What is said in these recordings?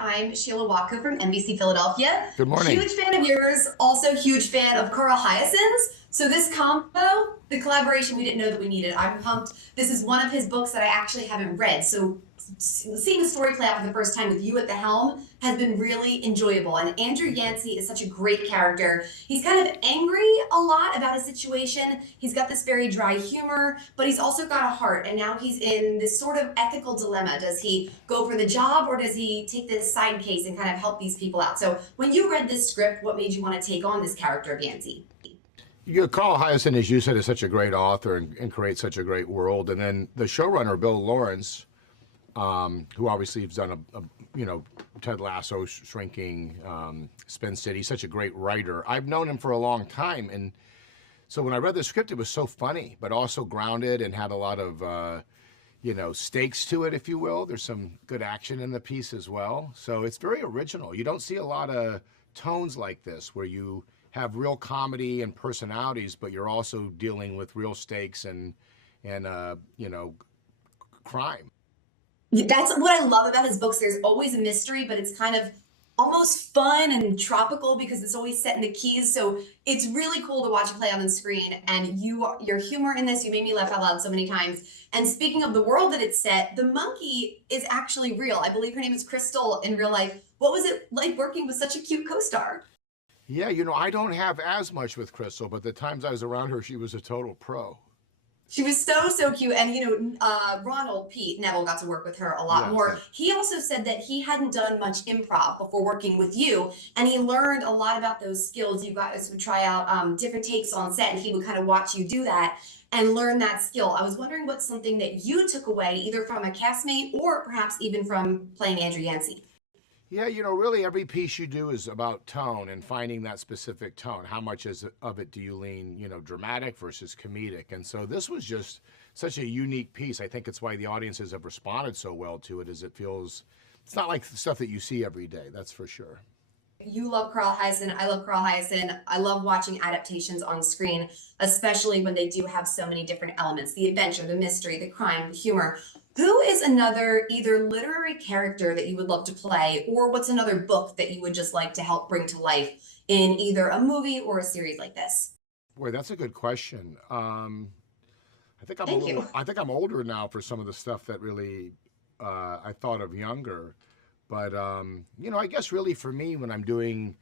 I'm Sheila Watko from NBC Philadelphia. Good morning. Huge fan of yours, also huge fan of Carl Hiassen's. So this combo, the collaboration we didn't know that we needed. I'm pumped. This is one of his books that I actually haven't read. So seeing the story play out for the first time with you at the helm has been really enjoyable. And Andrew Yancy is such a great character. He's kind of angry a lot about a situation. He's got this very dry humor, but he's also got a heart. And now he's in this sort of ethical dilemma. Does he go for the job or does he take this side case and kind of help these people out? So when you read this script, what made you want to take on this character of Yancy? Carl Hiassen, as you said, is such a great author and creates such a great world. And then the showrunner, Bill Lawrence, who obviously has done Ted Lasso, Shrinking, Spin City, such a great writer. I've known him for a long time, and so when I read the script, it was so funny, but also grounded and had a lot of stakes to it, if you will. There's some good action in the piece as well, so it's very original. You don't see a lot of tones like this where you have real comedy and personalities, but you're also dealing with real stakes and crime. That's what I love about his books. There's always a mystery, but it's kind of almost fun and tropical because it's always set in the Keys. So it's really cool to watch it play on the screen. And your humor in this, you made me laugh out loud so many times. And speaking of the world that it's set, the monkey is actually real. I believe her name is Crystal in real life. What was it like working with such a cute co-star? Yeah, I don't have as much with Crystal, but the times I was around her, she was a total pro. She was so cute. And, Ronald Pete Neville got to work with her a lot more. Yeah. He also said that he hadn't done much improv before working with you. And he learned a lot about those skills. You guys would try out different takes on set and he would kind of watch you do that and learn that skill. I was wondering what's something that you took away either from a castmate or perhaps even from playing Andrew Yancy. Yeah, really every piece you do is about tone and finding that specific tone. How much of it do you lean, dramatic versus comedic? And so this was just such a unique piece. I think it's why the audiences have responded so well to it, is it's not like the stuff that you see every day, that's for sure. You love Carl Hiassen. I love Carl Hiassen. I love watching adaptations on screen, especially when they do have so many different elements, the adventure, the mystery, the crime, the humor. Who is another either literary character that you would love to play, or what's another book that you would just like to help bring to life in either a movie or a series like this? Boy, that's a good question. I think I'm older now for some of the stuff that really I thought of younger. But, I guess really for me, when I'm doing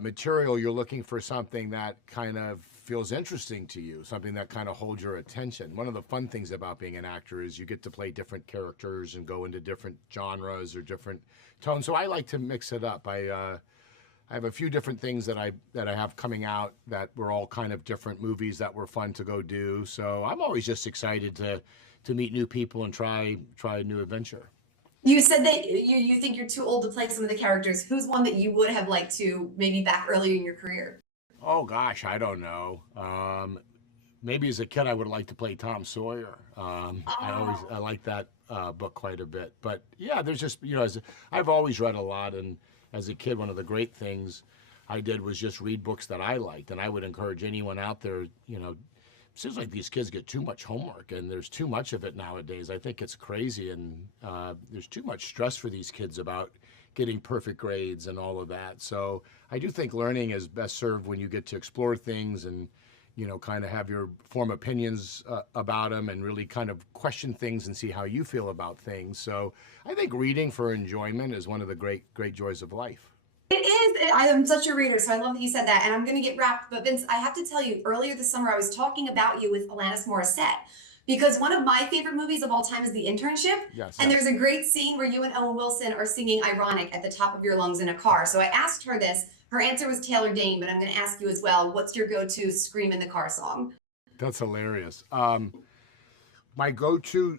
material, you're looking for something that kind of feels interesting to you, something that kind of holds your attention. One of the fun things about being an actor is you get to play different characters and go into different genres or different tones. So I like to mix it up. I have a few different things that I have coming out that were all kind of different movies that were fun to go do. So I'm always just excited to meet new people and try a new adventure. You said that you think you're too old to play some of the characters. Who's one that you would have liked to maybe back earlier in your career? Oh gosh, I don't know. Maybe as a kid I would like to play Tom Sawyer. I like that book quite a bit. But yeah, there's just I've always read a lot, and as a kid, one of the great things I did was just read books that I liked, and I would encourage anyone out there. It seems like these kids get too much homework, and there's too much of it nowadays. I think it's crazy, and there's too much stress for these kids about getting perfect grades and all of that. So I do think learning is best served when you get to explore things and, kind of form opinions about them and really kind of question things and see how you feel about things. So I think reading for enjoyment is one of the great joys of life. It is. I am such a reader, so I love that you said that. And I'm going to get wrapped. But Vince, I have to tell you, earlier this summer, I was talking about you with Alanis Morissette. Because one of my favorite movies of all time is The Internship. Yes, and there's a great scene where you and Owen Wilson are singing Ironic at the top of your lungs in a car. So I asked her this. Her answer was Taylor Dane, but I'm going to ask you as well. What's your go-to scream in the car song? That's hilarious. My go-to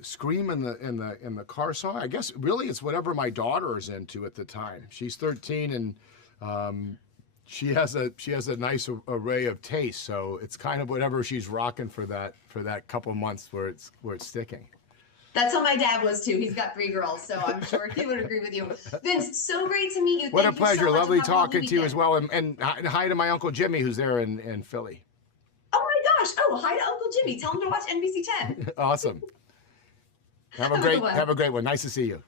scream in the car song, I guess really it's whatever my daughter is into at the time. She's 13 and she has a nice array of tastes, so it's kind of whatever she's rocking for that couple months where it's sticking. That's how my dad was too. He's got 3 girls, so I'm sure he would agree with you. Vince, so great to meet you. What Thank a pleasure. You so Lovely much. talking to you as well. And hi to my Uncle Jimmy, who's there in Philly. Oh my gosh. Oh, hi to Uncle Jimmy. Tell him to watch NBC 10. Awesome. Have a great one. Nice to see you.